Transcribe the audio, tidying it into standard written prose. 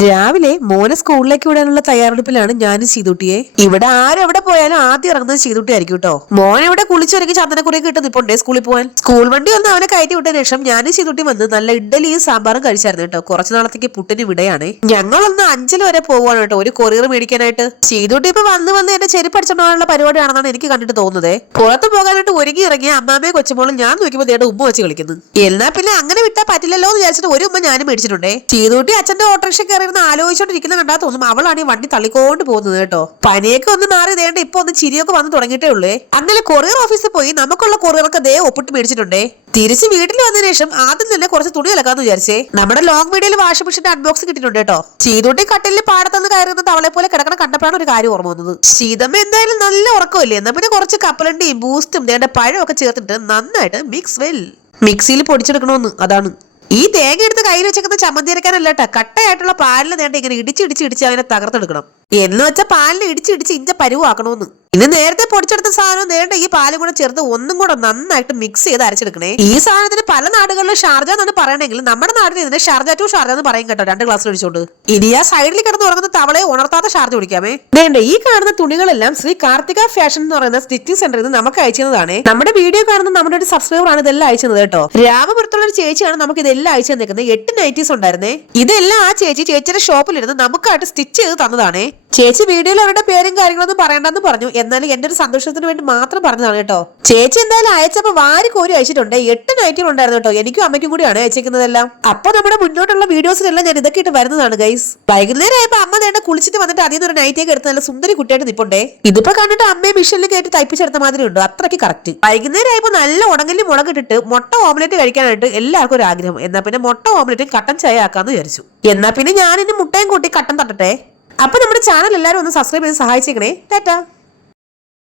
രാവിലെ മോനെ സ്കൂളിലേക്ക് വിടാനുള്ള തയ്യാറെടുപ്പിലാണ് ഞാനും ചെയ്തുട്ടിയെ. ഇവിടെ ആരും എവിടെ പോയാലും ആദ്യം ഇറങ്ങുന്നത് ചെയ്തുട്ടി ആയിരിക്കും കേട്ടോ. മോനെ ഇവിടെ കുളിച്ചിറങ്ങി ചന്ദനക്കുറിയൊക്കെ ഇട്ട് നിപ്പുണ്ടേ സ്കൂളിൽ പോകാൻ. സ്കൂൾ വണ്ടി ഒന്ന് അവനെ കയറ്റി വിട്ട ശേഷം ഞാനും ചെയ്തുട്ടി വന്ന് നല്ല ഇഡ്ഡലിയും സാമ്പാറും കഴിച്ചായിരുന്നു കേട്ടോ. കുറച്ചു നാളത്തേക്ക് പുട്ടിന് വിടയാണ്. ഞങ്ങളൊന്ന് 5 വരെ പോവാണ് കേട്ടോ ഒരു കൊറിയർ മേടിക്കാനായിട്ട്. ചെയ്തുട്ടി ഇപ്പൊ വന്ന് എന്റെ ചെരുപ്പ് അടിച്ചോണ്ടാനുള്ള പരിപാടിയാണെന്നാണ് എനിക്ക് കണ്ടിട്ട് തോന്നുന്നത്. പുറത്ത് പോകാനായിട്ട് ഒരുങ്ങി ഇറങ്ങിയ അമ്മാമ്മയെ കൊച്ചുമോളും ഞാൻ നോക്കിയപ്പോൾ ദേടെ ഉമ്മ വെച്ച് കളിക്കുന്നു. എന്നാ പിന്നെ അങ്ങനെ വിട്ടാൽ പറ്റില്ലല്ലോ എന്ന് വിചാരിച്ചിട്ട് ഒരു ഉമ്മ ഞാനും മേടിച്ചിട്ടുണ്ടേ. ചെയ്തുട്ടി അച്ഛന്റെ ഓട്ടോറിക്ഷ ആലോചിച്ചോണ്ടിരിക്കുന്ന കണ്ടാ തോന്നും അവളാണ് ഈ വണ്ടി തള്ളിക്കൊണ്ട് പോകുന്നത് കേട്ടോ. പനിയൊക്കെ ഒന്ന് മാറി ദേണ്ട ഇപ്പൊ ഒന്ന് ചിരിയൊക്കെ വന്ന് തുടങ്ങിയിട്ടേ ഉള്ളേ. അങ്ങനെ കൊറിയർ ഓഫീസിൽ പോയി നമുക്കുള്ള കൊറിയറൊക്കെ ദേ ഒപ്പിട്ട് മേടിച്ചിട്ടുണ്ടേ. തിരിച്ച് വീട്ടിൽ വന്നതിന് ശേഷം ആദ്യം തന്നെ കുറച്ച് തുണി അലക്കാന്ന് വിചാരിച്ചേ. നമ്മുടെ ലോങ് വീഡിയോയിൽ വാഷിംഗ് മെഷീന്റെ അൺബോക്സ് കിട്ടിയിട്ടുണ്ട് കേട്ടോ. ചെയ്തോട്ടി കട്ടിലിൽ പാടത്തുനിന്ന് കയറുന്നത് അവളെ പോലെ കിടക്കണം കണ്ടപ്പോഴാണ് ഒരു കാര്യം ഓർമ്മ വന്നത്. ശീതമ്മ എന്തായാലും നല്ല ഉറക്കമില്ലേ. എന്നാ പിന്നെ കുറച്ച് കപ്പലണ്ടിയും ബൂസ്റ്റും ദേണ്ട പഴമൊക്കെ ചേർത്തിട്ട് നന്നായിട്ട് മിക്സിയിൽ പൊടിച്ചെടുക്കണമെന്ന്. അതാണ് ഈ തേങ്ങ എടുത്ത് കയ്യിൽ വെച്ചേക്കുന്ന ചമ്മന്തി അരക്കാനല്ലേട്ടാ, കട്ടയായിട്ടുള്ള പാലിന് നേണ്ട ഇങ്ങനെ ഇടിച്ച് അതിനെ തകർത്തെടുക്കണം. എന്ന് വെച്ചാൽ പാലിനെ ഇടിച്ച് ഇഞ്ച പരുവാക്കണമെന്ന്. ഇനി നേരത്തെ പൊടിച്ചെടുത്ത സാധനം നേണ്ട ഈ പാലും കൂടെ ചേർത്ത് ഒന്നും കൂടെ നന്നായിട്ട് മിക്സ് ചെയ്ത് അരച്ചെടുക്കണേ. ഈ സാധനത്തിന് പല നാടുകളിലും ഷാർജ എന്നാണ് പറയണമെങ്കിൽ നമ്മുടെ നാട്ടിൽ ഇതിനെ ഷാർജ ടു ഷാർജ എന്ന് പറയും കേട്ടോ. 2 ഗ്ലാസ് ഒഴിച്ചോണ്ട് ഇനി ആ സൈഡിൽ കിടന്ന് ഉറങ്ങുന്ന തവളയെ ഉണർത്താത്ത ഷാർജ കുടിക്കാമേ. വേണ്ട ഈ കാണുന്ന തുണികളെല്ലാം ശ്രീ കാർത്തിക ഫാഷൻ എന്ന് പറയുന്ന സ്റ്റിച്ചിങ് സെന്ററിൽ നിന്ന് നമുക്ക് അയച്ചതാണ്. നമ്മുടെ വീഡിയോ കാണുന്ന നമ്മുടെ ഒരു സബ്സ്ക്രൈബർ ആണ് ഇതെല്ലാം അയച്ചത് കേട്ടോ. രാമപുരത്തുള്ള ഒരു ചേച്ചിയാണ് നമുക്ക് ഇതെല്ലാം അയച്ചു തന്നിരിക്കുന്നത്. 8 നൈറ്റീസ് ഉണ്ടായിരുന്നേ. ഇതെല്ലാം ആ ചേച്ചിയുടെ ഷോപ്പിലിരുന്ന് നമുക്കായിട്ട് സ്റ്റിച്ച് ചെയ്ത് തന്നതാണേ. ചേച്ചി വീഡിയോയിൽ അവരുടെ പേരും കാര്യങ്ങളൊന്നും പറയണ്ടെന്ന് പറഞ്ഞു. എന്നാലും എന്റെ ഒരു സന്തോഷത്തിന് വേണ്ടി മാത്രം പറഞ്ഞതാണ് കേട്ടോ. ചേച്ചി എന്തായാലും അയച്ചപ്പോ വാരി കോരി അയച്ചിട്ടുണ്ട്. 8 നൈറ്റുകൾ ഉണ്ടായിരുന്നു കേട്ടോ. എനിക്കും അമ്മയ്ക്കും കൂടിയാണ് അയച്ചേക്കുന്നതെല്ലാം. അപ്പൊ നമ്മുടെ മുന്നോട്ടുള്ള വീഡിയോസിലെല്ലാം ഞാൻ ഇതൊക്കെ ഇട്ട് വരുന്നതാണ് ഗൈസ്. വൈകുന്നേരം ആയപ്പോ അമ്മ നേണ്ട കുളിച്ചിട്ട് വന്നിട്ട് അതിൽ നിന്നൊരു നൈറ്റേക്ക് എടുത്ത് നല്ല സുന്ദരി കുട്ടിയായിട്ട് നിപ്പുണ്ടേ. ഇതിപ്പോ കണ്ടിട്ട് അമ്മയെ മിഷനിൽ കയറ്റി തയ്പ്പിച്ചെടുത്ത മാതിരി ഉണ്ട്. അത്രയ്ക്ക് കറക്റ്റ്. വൈകുന്നേരം ആയപ്പോ നല്ല ഉണങ്ങലിൽ മുളകിട്ടിട്ട് മുട്ട ഓംലെറ്റ് കഴിക്കാനായിട്ട് എല്ലാവർക്കും ഒരു ആഗ്രഹം. എന്നാ പിന്നെ മുട്ട ഓംലെറ്റും കട്ടൻ ചായ ആക്കാന്ന് വിചാരിച്ചു. എന്നാ പിന്നെ ഞാനിനി മുട്ടയും കൂട്ടി കട്ടൻ തട്ടട്ടെ. അപ്പൊ നമ്മുടെ ചാനൽ എല്ലാവരും ഒന്ന് സബ്സ്ക്രൈബ് ചെയ്ത് സഹായിച്ചേക്കണേ. ടാറ്റാ.